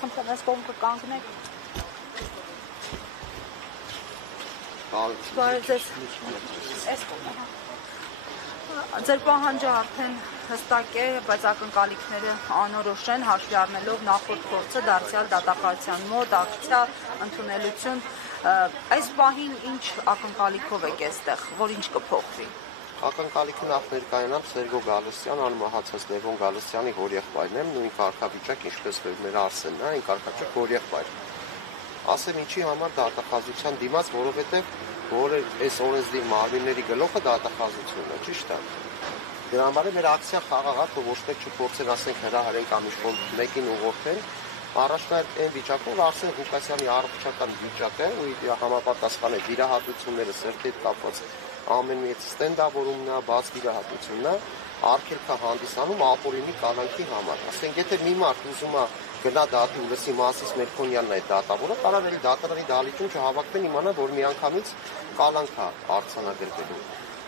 խնդրեմ, այս կողմ կկանգնեք։ Այս կողմը։ Ձեր պահանջը արդեն հստակ է, բայց ակնկալիքները անորոշ են, հաշվի առնելով նախորդ փորձը դարձյալ դատախազության մոտ ակցիա ընդունելություն։ Այս պահին ինչ ակնկալիքով եք այստեղ, որ ինչ կփոխվի։ Ակնկալիքը նախ ներկայանամ Սերգո Գալստյան, անմահացած Լևոն Գալստյանի հորեղբայրն եմ, նույն կարգավիճակ, ինչպես մեր Արսենն է, այն կարգավիճակ հորեղբայր։ Ասեմ ինչի համար դատախազության դիմաց, որովհետև որ այս օրենսդիր մարմինների գլուխը դատախազությունն է, ճիշտ է։ Դրա համար մեր ակցիա խաղաղ է, որ ոչ մեկ չփորձեն ասենք հրահարեն կամ ինչ-որ մեկին ուղղորդեն, առաջնահերթ այն վիճակով Արսեն Ղուկասյանի առողջական վիճակը ու համապատասխան է վիրահատությունները սրտի հետ կապված ամեն մի ստենդավորումն է, բաց վիրահատությունն է, արգելք է հանդիսանում ապօրինի կանանքի համար։ Ասենք եթե մի մարդ ուզում է գնա դատի ու լսի Մասիս Մերքոնյանն այդ դատավորը, կարող է դատարանի դահլիճում չհավաքվեն իմանա, որ միանգամից կալանք է արձանագրվելու։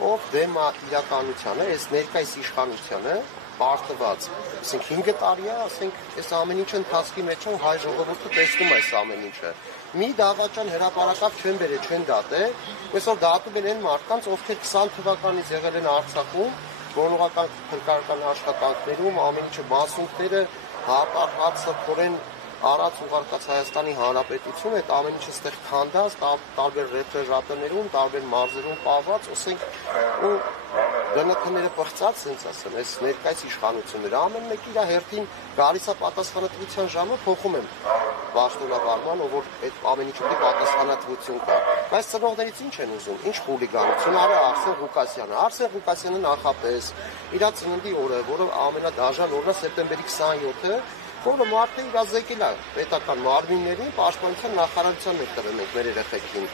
Ով դեմ է իրականությանը, այս ներկայիս իշխանությանը պարտված, ասենք 5 տարի է, ասենք այս ամեն ինչը ընթացքի մեջ է, հայ ժողովուրդը տեսնում է այս ամեն ինչը։ Մի դավաճան հրապարակավ չեն բերել, չեն դատել, այսօր դատում են այն մարդկանց, ովքեր 20 թվականից եղել են Արցախում, գոնողական փրկարարական աշխատանքներում, ամեն ինչը մասունքները հապարհացը փորեն առած ուղարկած Հայաստանի Հանրապետություն, այդ ամեն ինչը ստեղ քանդած, տարբեր ռեֆրեժատորներում, տարբեր մարզերում պահված, ասենք ու դնքները պրծած, ասենց ասեմ, այս ներկայիս իշխանությունները ամեն մեկը իր հերթին գալիս է պատասխանատվության ժամը փոխում են պաշտոնավարման, որ այդ ամեն ինչի պատասխանատվություն կա։ Բայց ծնողներից ինչ են ուզում, ինչ խուլիգանություն արի Արսեն Ղուկասյանը։ Արսեն Ղուկասյանը նախապես իր ծննդի օրը, որը ամենադաժան օրն է սեպտեմբերի 27-ը, որը մարդը իրազեկել է պետական մարմիններին, պաշտպանության նախարարության մեջ տրել ենք մեր երեխեքին։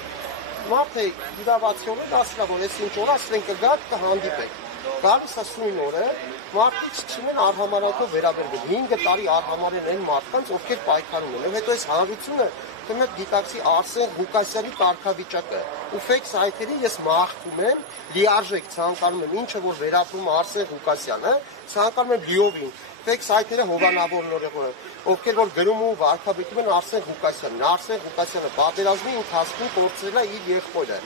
Մարդը իրավացիորեն ասել է, որ այս ինչ օր ասել են կգաք կհանդիպեք։ Գալիս է սույն օրը, մարդիկ չունեն արհամարհանքով վերաբերվել։ 5 տարի արհամարհեն են մարդկանց, ովքեր պայքարում են։ Եվ հետո այս հանրությունը կնոտ դիտակցի Արսեն Ղուկասյանի կարգավիճակը։ Ու ֆեյք սայթերին ես մաղթում եմ, լիարժեք ցանկանում եմ, ինչը որ վերապրում Արսեն Ղուկասյանը, ցանկանում եմ լիովին ֆեյք սայթերը հովանավորները, ովքեր որ գրում ու վարկաբեկում են Արսեն Ղուկասյանին։ Արսեն Ղուկասյանը պատերազմի ընթացքում կորցրել է իր եղբորը։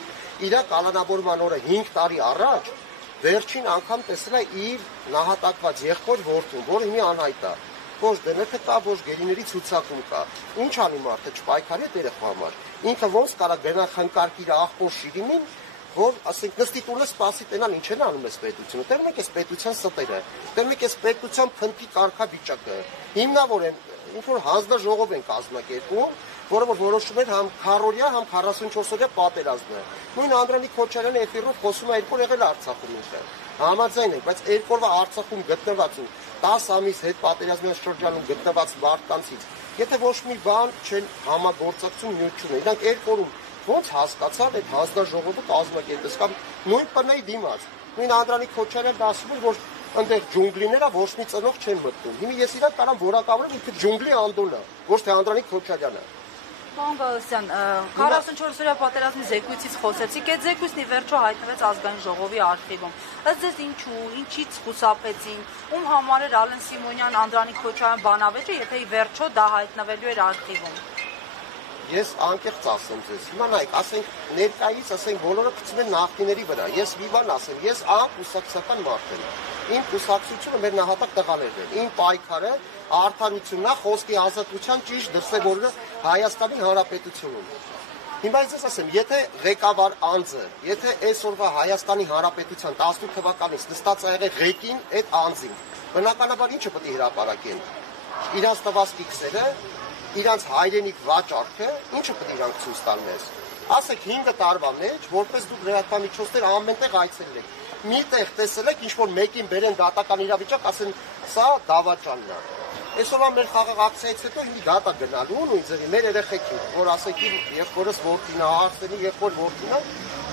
Իր կալանավորման օրը 5 տարի առաջ վերջին անգամ տեսել է իր նահատակված եղբոր որդուն, որը հիմա անհայտ է։ Ոչ դնեքը կա, ոչ գերիների ցուցակում կա։ Ինչ անի մարդը չպայքարի այդ երեխա համար։ Ինքը ոնց կարա գնա խնկարկի իր աղբոր Շիրիմին, որ ասենք նստի տունը սպասի տենան ինչ են անում այս պետությունը։ Տերն եք այս պետության ստերը, տերն եք այս պետության փնտի կարգավիճակը։ Հիմնավոր են ինչ որ հանձնաժողով են կազմակերպում, որը որ որոշում էր համ քառօրյա, համ 44-օրյա պատերազմը։ Նույն Անդրանիկ Քոչարյանը էֆիրով խոսում է երկու եղել Արցախում ինքը։ Համաձայն ենք, բայց երկու օրվա Արցախում գտնված ու 10 ամիս հետ պատերազմյան շրջանում գտնված մարդկանցից, եթե ոչ մի բան չեն համագործակցում նյութ չունեն, իրանք երկու օրում ոնց հասկացան այդ հանձնաժողովը կազմակերպես կամ նույն ՊՆ-ի դիմաց։ Նույն Անդրանիկ Քոչարյանն ասում էր, որ այնտեղ ջունգլիները ոչ մի ծնող չեն մտնում։ Հիմա ես իրան կարամ որակավորեմ ինքը ջունգլի Անդոնը, ոչ թե Անդրանիկ Քոչարյանը։ Պարոն Գալստյան, 44-օրյա պատերազմի զեկույցից խոսեցիք, այդ զեկույցն ի վերջո հայտնվեց Ազգային ժողովի արխիվում։ Ըստ ձեզ ինչու, ինչից խուսափեցին, ում համար էր Ալեն Սիմոնյան, Անդրանիկ Քոչարյան բանավեճը, եթե ի վերջո դա հայտնվելու էր արխիվում։ Ես անկեղծ ասեմ ձեզ, հիմա նայեք, ասենք ներկայից, ասենք բոլորը գցում են նախնիների վրա, ես մի բան ասեմ, ես կուսակցական մարդ եմ, իմ կուսակցությունը մեր նահատակ տղաներն են, իմ պայքարը արդարությունն է, խոսքի ազատության ճիշտ դրսևորումը Հայաստանի Հանրապետությունում։ Հիմա ես ասեմ, եթե ղեկավար անձը, եթե այսօրվա Հայաստանի Հանրապետության 18 թվականից նստած ա եղել ղեկին այդ անձին, բնականաբար ինչը պետք է հրապարակեն։ Իրանց տված տիքսերը, իրանց հայրենիք վաճառքը, ինչը պետք է իրանք ցույց տան մեզ։ Ասեք 5 տարվա մեջ, որպես դուք լրատվամիջոցներ ամենտեղ այցելել եք, մի տեղ տեսել եք, ինչ որ մեկին բերեն դատական իրավիճակ, ասեն, սա դավաճանն է։ Այսօրվա մեր խաղաղ ակցիայից հետո հիմի դատա գնալու նույն ձևի մեր երեխեքին, որ ասեք իմ եղբորս որդին է, Արսենի եղբոր որդին է,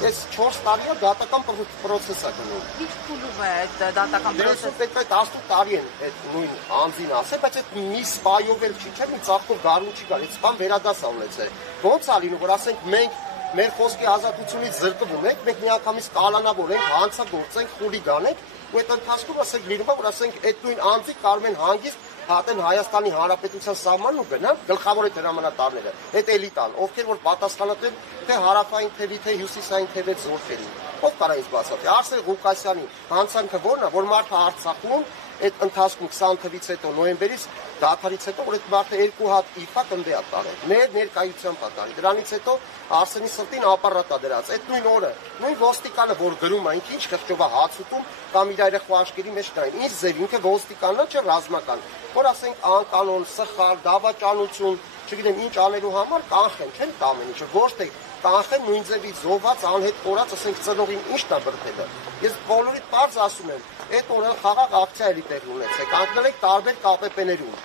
այս 4 տարի է դատական պրոցես է գնում։ Ինչ փուլում է այդ դատական պրոցեսը։ Պետք է 18 տարի են այդ նույն անձին ասել, բայց այդ մի սպայով էլ չի, չէ՞, մի ծաղկով գարուն չի գալ, այդ սպան վերադաս ա ունեցել։ Ոնց ա լինում, որ ասենք մենք մեր խոսքի ազատությունից զրկվում ենք, մենք միանգամից կալանավորենք, հանցագործենք, խուլիգանենք, ու այդ ընթացքում ասենք լինում է, որ ասենք այդ նույն անձիկ կարող են հանգիստ հատեն Հայաստանի Հանրապետության սահմանն ու գնան գլխավոր այդ հրամանատարները, այդ էլիտան, ովքեր որ պատասխանատու են թե հարավային թևի, թե հյուսիսային թևի զորքերին։ Ով կարա ինձ բացատրի։ Արսեն Ղուկասյանի հանցանքը որն է, որ մարդը Արցախում այդ ընթացքում 20 թվից հետո նոյեմբերից դադարից հետո որ այդ մարդը 2 հատ իֆա կնդե է տարել։ Մեր ներկայությամբ է տարել։ Դրանից հետո Արսենի սրտին ապարատ է դրած։ Այդ նույն օրը նույն ոստիկանը որ գրում է ինքը ինչ կղճով է հաց ուտում կամ իր երեխու աշկերի մեջ դային։ Իր ձև ինքը ոստիկանն է, չէ ռազմական։ Որ ասենք անկանոն, սխալ, դավաճանություն, չգիտեմ ինչ անելու համար կանխեն, չեն ամեն ինչը, ոչ թե կանխեն նույն ձևի զոհված անհետ կորած, ասենք ծնողին ի՞նչն է բրդելը։ Ես բոլորի պարզ ասում եմ, այդ օրը խաղաղ ակցիա էլի տեղ ունեցեք, կանգնել եք տարբեր կապեպեներում։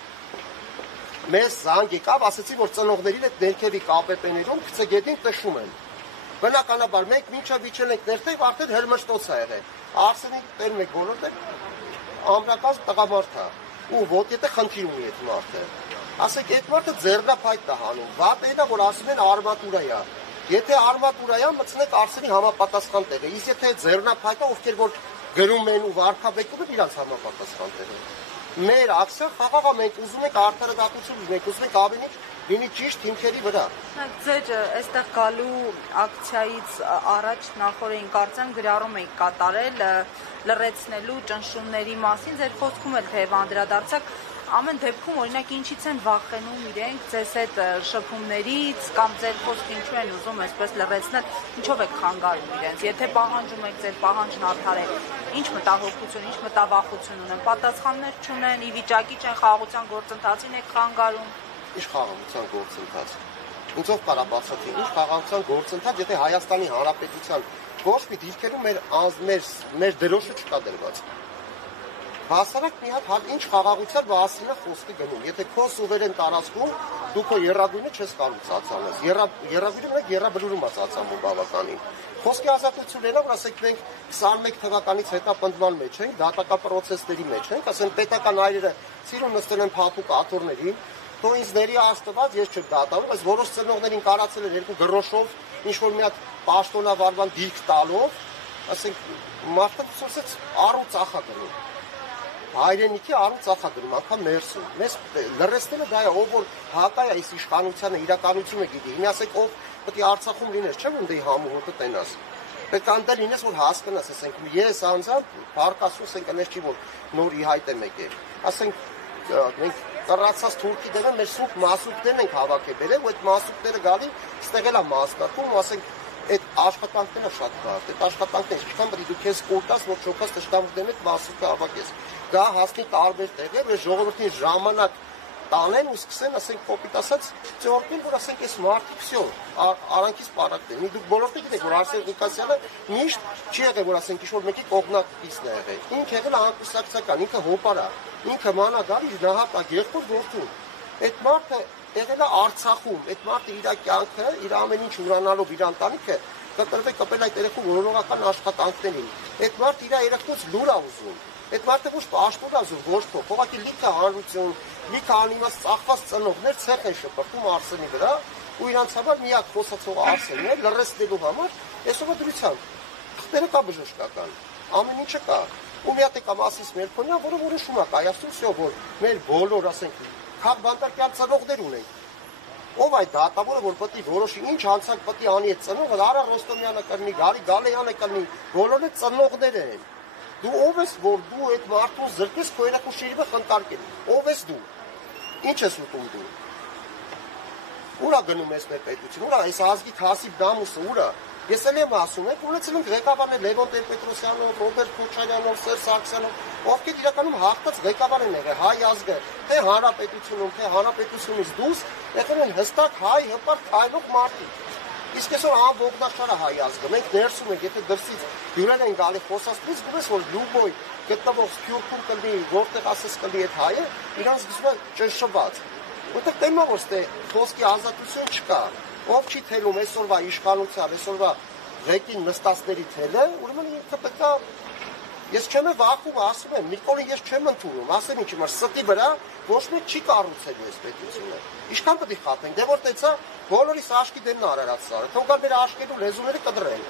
Մեզ զանգ եկավ, ասեցի, որ ծնողներին այդ ներքևի կապեպեներում գցեգետին տշում են։ Բնականաբար մենք մինչև իջել ենք ներքև, արդեն հրմշտոց է եղել։ Արսենի տերում եք բոլորը ամրակազմ տղամարդ է, ու ոտիետը խնդիր ունի այդ մարդը։ Ասեք, այդ մարդը ձեռնափայտ է հանում, վատն է, որ ասում են արմատուրա է։ Եթե արմատուրա է, մտցնեք Արսենի համապատասխան տեղը, իսկ եթե ձեռնափայտ է, ովքեր որ գրում են ու վարքաբեկում են իրանց համապատասխան տեղը։ Մեր ակցիա խաղաղ է, մենք ուզում ենք արդարադատություն, մենք ուզում ենք ավելի լինի ճիշտ հիմքերի վրա։ Ձեր այստեղ գալու ակցիայից առաջ նախորդին կարծեմ գրառում եք կատարել լրացնելու ճնշումների մասին, ձեր խոսքում էլ թեև անդրադարձակ, ամեն դեպքում օրինակ ինչից են վախենում իրենք ձեզ այդ շփումներից կամ ձեր խոսքը ինչու են ուզում այսպես լրացնել, ինչով եք խանգարում իրենց, եթե պահանջում եք ձեր պահանջն արդարել, ինչ մտահոգություն, ինչ մտավախություն ունեն, պատասխաններ չունեն, ի վիճակի չեն խաղաղության գործընթացին եք խանգարում։ Ինչ խաղաղության գործընթաց։ Ինչով կարա բացատրի, ինչ խաղաղության գործընթաց, եթե Հայաստանի Հանրապետության ոչ մի դիրքերում մեր դրոշը չկա դրված։ Հասարակ մի հատ ինչ խաղաղության մասին է խոսքը գնում։ Եթե քո սուվերեն տարածքում դու քո երրագույնը չես կարող ծածանես։ Երրագույնը մենք երրաբլուրում է ծածանում բավականին։ Խոսքի ազատությունն է, որ ասենք մենք 21 թվականից հետապնդման մեջ ենք, դատական պրոցեսների մեջ ենք, ասենք պետական այրերը ցիրուն նստել են փափուկ աթոռներին, թող ինձ ների աստված, ես չեմ դատավորում, այս որոշ ծնողներին կարացել են երկու գրոշով, ինչ որ մի հատ պաշտոնավարման դիրք տալով, ասենք մարդը ցույցեց առու ծախա գնում։ Հայրենիքի առու ծախա գնում, անգամ ներսում։ Մեզ լրացնելը դա է, ով որ հակա է այս իշխանությանը, իրականությունը գիտի։ Ինձ ասեք, ով պետք է Արցախում լինես, չէ՞ որ դե համուհոտը տենաս։ Պետք է անտել լինես, որ հասկանաս, ասենք, ես անձամբ բարկասում ասենք, անես չի որ նոր ի հայտ եմ եկել։ Ասենք, մենք կռացած թուրքի դերը մեր սուրբ մասուկներն ենք հավաքել բերել, ու այդ մասուկները գալի, ստեղ էլ է մասկարկում, ու ասենք այդ աշխատանքները շատ բարդ, այդ աշխատանքները ինչքան պետք է դու քեզ կորտաս, որ չոքաս տշտամուտներն այդ մասուկը հավաքես։ Դա հասնի տարբեր տեղեր, որ ժողովրդին ժամանակ տանեն ու սկսեն, ասենք, կոպիտ ասած, ծորտին, որ ասենք, այս մարդիկ всё, արանքից պարակտեն։ Մի դուք բոլորը գիտեք, որ Արսեն Ղուկասյանը միշտ չի եղել, որ ասենք, ինչ-որ մեկի կողմնակիցն է եղել։ Ինքը եղել է անկուսակցական, ինքը հոպար է, ինքը մանագար իր նահատակ եղբոր որդուն։ Այդ մարդը եղել է Արցախում, այդ մարդը իր կյանքը, իր ամեն ինչ ուրանալով իր ընտանիքը կպել այդ երեխու որոնողական աշխատանքներին։ Այդ մարդը իր երեխուց լուր է ուզում։ Այդ մարդը ոչ պաշտոն է ուզում, ոչ փող, ուղղակի լիքը հանրություն, լիքը անիմաց ծախված ծնողներ ցեղ են շպրտում Արսենի վրա, ու իրանց համար միակ խոսացողը Արսենն է, լրացնելու համար, այսօր դրությամբ թղթերը կա բժշկական, ամեն ինչը կա։ Ու մի հատ է կա Մասիս Մելքոնյան, որը որոշում է կայացնում всё, որ մեր բոլոր, ասենք, քաղբանտարկյալ ծնողներ ունենք։ Ով այդ դատավորը, որ պետք է որոշի ինչ հանցանք պետք է անի այդ ծնողը, Արա Ռոստոմյանը կլինի, Գարի Գալեյանը կլինի, բոլորը ծնողներ են։ Դու ով ես, որ դու այդ մարդուն զրկես քո երեխու շիրիմը խնդարկել։ Ով ես դու։ Ինչ ես ուտում դու։ Ուրա գնում ես մեր պետություն, ուրա այս ազգի քասիվ դամուսը, ուրա։ Ես էլ եմ ասում, եք ունեցել ենք ղեկավարներ Լևոն Տեր-Պետրոսյանով, Ռոբերտ Քոչարյանով, Սերժ Սարգսյանով, ովքեր իրականում հաղթած ղեկավար են եղել հայ ազգը, թե հանրապետությունում, թե հանրապետությունից դուրս, եղել են հստակ հայ հպարտ քայլող մարդիկ։ Իսկ այսօր ամբողջաշարը հայ ազգը, մենք ներսում ենք, եթե դրսից հյուրեր են գալի խոսածներից, գումես որ Լյուբոյ գտնվող Սփյուռքում կլինի, որտեղ ասես կլինի այդ հայը, իրանց զգում է ճնշված։ Որտեղ տեմա որ ստե խոսքի ազատություն չկա։ Ով չի թելում այսօրվա իշխանության, այսօրվա ղեկին նստածների թելը, ուրեմն ինքը պետք է ես չեմ վախում, ասում եմ, Նիկոլին ես չեմ ընդունում, ասեմ ինչի մար ստի վրա ոչ մեկ չի կառուցելու այս պետությունը։ Ինչքան պետք է խափենք, դե որ տեցա բոլորիս աշկի դեմն արարած սարը, թող գալ մեր աշկերու լեզուները կդրեն։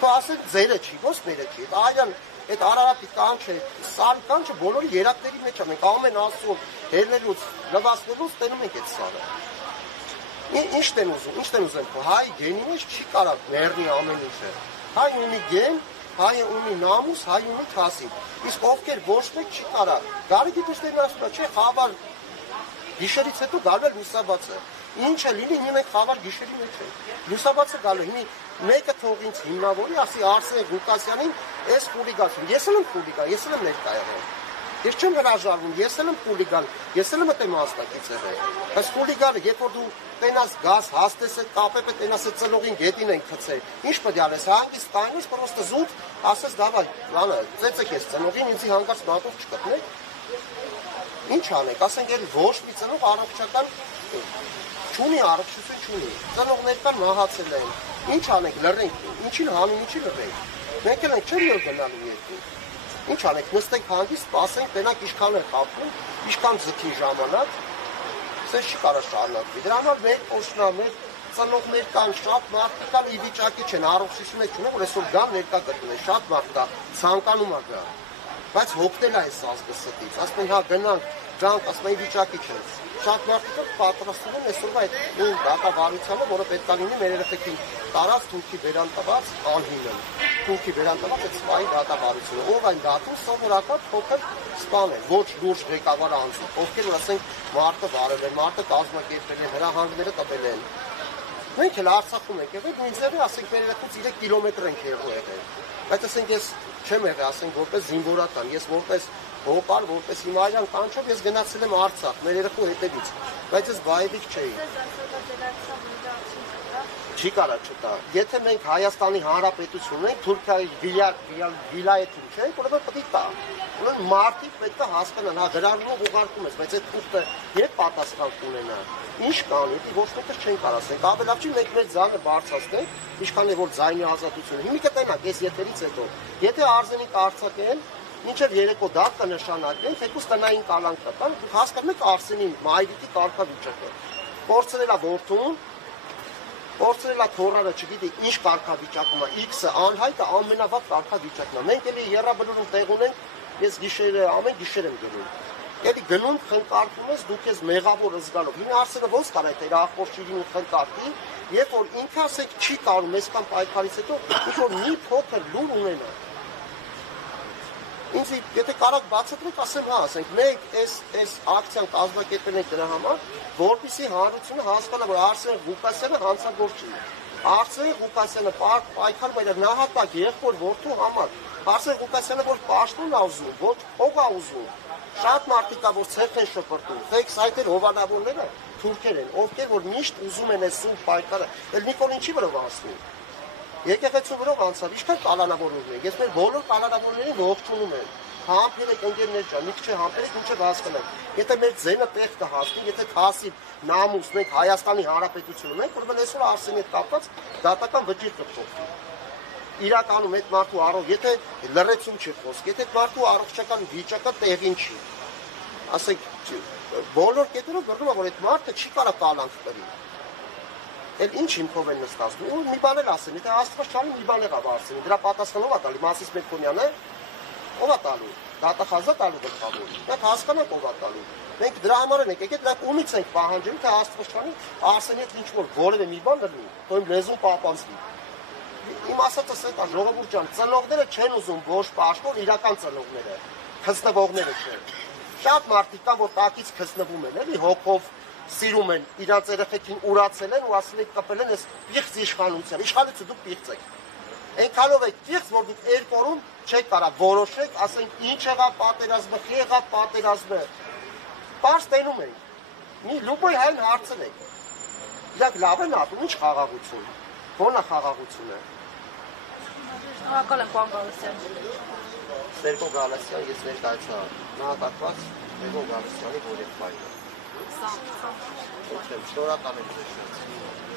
Թող ասեն ձերը չի, ոչ մերը չի։ Այլան այդ Արարատի կանչը, սարի կանչը բոլորի երակների մեջ է, մենք ամեն ասում, հերնելուց, լվացնելուց տենում ենք այդ սարը։ Ինչ են ուզում, հայ գենի մեջ չի կարող ներնի ամեն ինչը։ Հայ ունի գեն, հայը ունի նամուս, հայ ունի թասին։ Իսկ ովքեր ոչ մեկ չի կարող։ Գարեգի դուրսերն ասում է, չէ, խավար գիշերից հետո գալու է լուսաբացը։ Ինչը լինի, մենք խավար գիշերի մեջ ենք։ Լուսաբացը գալու է, մեկը թող ինձ հիմնավորի, ասի Արսեն Ղուկասյանին, այս խուլիգան։ Ես էլ եմ խուլիգան, ես էլ եմ ներկա եղել։ Ես չեմ հրաժարվում, ես էլ եմ խուլիգան, ես էլ եմ այդտեղ մասնակից եղել։ Բայց խուլիգանը, երբ որ դու տենաս գազ, հաստես է, կապեպ է տենաս է ծլողին գետին են գցել։ Ինչ պետք է անես, հանգիստ կայնես, պրոստը զուտ, ասես դավայ, լանը, ծեծեք ես ծնողին, ինձի հանգարց մատով չկտնեք։ Ինչ անեք, ասենք էլ ոչ մի ծնող առողջական չունի, առողջություն չունի։ Ծնողներ կան մահացել են։ Ինչ անեք, լռենք, ինչին հանուն, ինչի լռենք։ Մենք էլ ենք չեմ յոլ գնալու երկու։ Ինչ անեք, նստենք հանգիստ, սպասենք, տենակ ինչքան են խապում, ինչքան ձգի ժամանակ, սեր չի կարող շարունակվի։ Դրա համար մեր օշնա, մեր ծնողներ կան, շատ մարդիկ կան, ի վիճակի չեն, առողջություն չունեն, որ այսօր գան ներկա կտրեն, շատ մարդ կա, ցանկանում է գա։ Բայց հոգնել է այս ազգը ստից, ասում են, հա գնանք, ջանք, ասում են, ի վիճակի չեն։ Շատ մարդիկ պատրաստվում են այսօրվա այդ նույն դատավարությանը, որը պետք է լինի մեր երեխեքին տարած թուրքի վերանտված անհիմն։ Թուրքի վերանտված այդ սպայի դատավարությունը, ով այն դատում սովորական փոքր սպան է, ոչ լուրջ ղեկավար անձինք, ովքեր որ ասենք մարդը վարել են, մարդը կազմակերպել են, հրահանգները տվել են։ Մենք էլ Արցախում ենք եղել, նույն ձևի ասենք մեր երեխուց 3 կիլոմետր ենք եղել։ Բայց ասենք ես չեմ եղել, ասենք որպես զինվորական, ես որպես հոպար, որպես հիմարյան կանչով ես գնացել եմ Արցախ, մեր երեխու հետևից, բայց ես բայդիկ չէի։ Չի կարա չտա։ Եթե մենք Հայաստանի Հանրապետություն ենք, Թուրքիայի վիլայեթում չենք, ուրեմն պետք է տա։ Ուրեմն մարդիկ պետք է հասկանան, հա գրառումով ուղարկում ես, բայց այդ ուխտը երբ պատասխան կունենա։ Ինչ կան, եթե ոչ մեկը չեն կարող ասենք, ավելի չի մենք մեր ձայնը բարձրացնենք, ինչքան է որ ձայնի ազատությունը։ Հիմա կտենակ, այս եթերից հետո, եթե Արզենիկ արձակեն, մինչև երեկո դատ կնշանակեն, թեկուզ տնային կալանք կտան, հասկանում եք Արսենի մայրիկի կարգավիճակը։ Փորձել է որդուն, փորձել է թորանը, չգիտի ինչ կարգավիճակում է, X-ը անհայտը ամենավատ կարգավիճակն է։ Մենք էլի երրաբլուրում տեղ ունենք, ես գիշերը ամեն գիշեր եմ գնում։ Էլի գնում խնկարկում ես, դուք ես մեղավոր զգալով։ Հիմա Արսենը ոնց կարա այդ ախորժ չլինի խնկարկի, երբ որ ինքը ասեք չի կարող այսքան պայքարից հետո ինչ որ մի փոքր լուր ունենա։ Ինձ եթե կարող բացատրեք, ասեմ հա, ասենք մենք այս ակցիան կազմակերպել ենք դրա համար, որպեսզի հանրությունը հասկանա, որ Արսեն Ղուկասյանը հանցագործ չի։ Արսեն Ղուկասյանը պայքարում է նահատակ եղբոր որդու համար։ Արսեն Ղուկասյանը որ պաշտոն է ուզում, ոչ փող է ուզում։ Շատ մարդիկ կա, որ ցեխ են շփրտում, ֆեյք սայթեր հովանավորները թուրքեր են, ովքեր որ միշտ ուզում են այս սուրբ պայքարը։ Էլ Նիկոլ ինչի վրա անցնի։ Եկեղեցու վրա անցավ, ինչքան կալանավորներ են։ Ես մեր բոլոր կալանավորներին ողջունում եմ։ Համբերեք ընկերներ ջան, մի քիչ համբերեք, ինչը հասկանանք։ Եթե մեր ձենը տեղ կհասնի, եթե թասի նամուս մենք Հայաստանի Հանրապետություն ունենք, ուրեմն այսօր Արսենի հետ կապված դատական վճիռ կփոխվի։ Իրականում այդ մարդու առող, եթե լրացում չի խոսք, եթե մարդու առողջական վիճակը տեղին չի, ասենք բոլոր կետերով բռնում է, որ այդ մարդը չի կարող կալանք կրի։ Էլ ինչ հիմքով են նստածում։ Ու մի բան էլ ասեմ, եթե Աստված չանի, մի բան եղավ Արսենի, դրա պատասխանով է տալի Մասիս Մերկոնյանը, ով է տալու, դատախազա տալու գլխավոր։ Մենք հասկանանք ով է տալու։ Մենք դրա համար ենք եկել, դրանք ումից ենք պահանջում, թե Աստված չանի, Արսենի հետ ինչ որ որևէ մի բան լինի, թող լեզուն պահպանվի։ Իմ ասածս է, ժողովուրդ ջան, ծնողները չեն ուզում ոչ պաշտոն, իրական ծնողները, քծնվողները չեն։ Շատ մարդիկ կան, որ տակից քծնվում են, էլի հոգով սիրում են, իրանց երեխեքին ուրացել են ու ասել եք կպել են այս պիղծ իշխանության։ Իշխանությունը դուք պիղծ եք։ Այնքանով եք պիղծ, որ դուք երկու օրում չեք կարող որոշեք, ասենք ինչ եղավ պատերազմը, խի եղավ պատերազմը։ Պարզ տենում ենք։ Մի լուպոյ հայն հարցնեք։ Իրանք լավ են ատում, ինչ խաղաղություն։ Ո՞րն է խաղաղությունը։ Շնորհակալ եմ, պարոն Գալստյան։ Սերգո Գալստյան, ես ներկայացա նահատակված Սերգո Գալստյանի ողջույնը։ Շնորհակալ եմ ձեզ։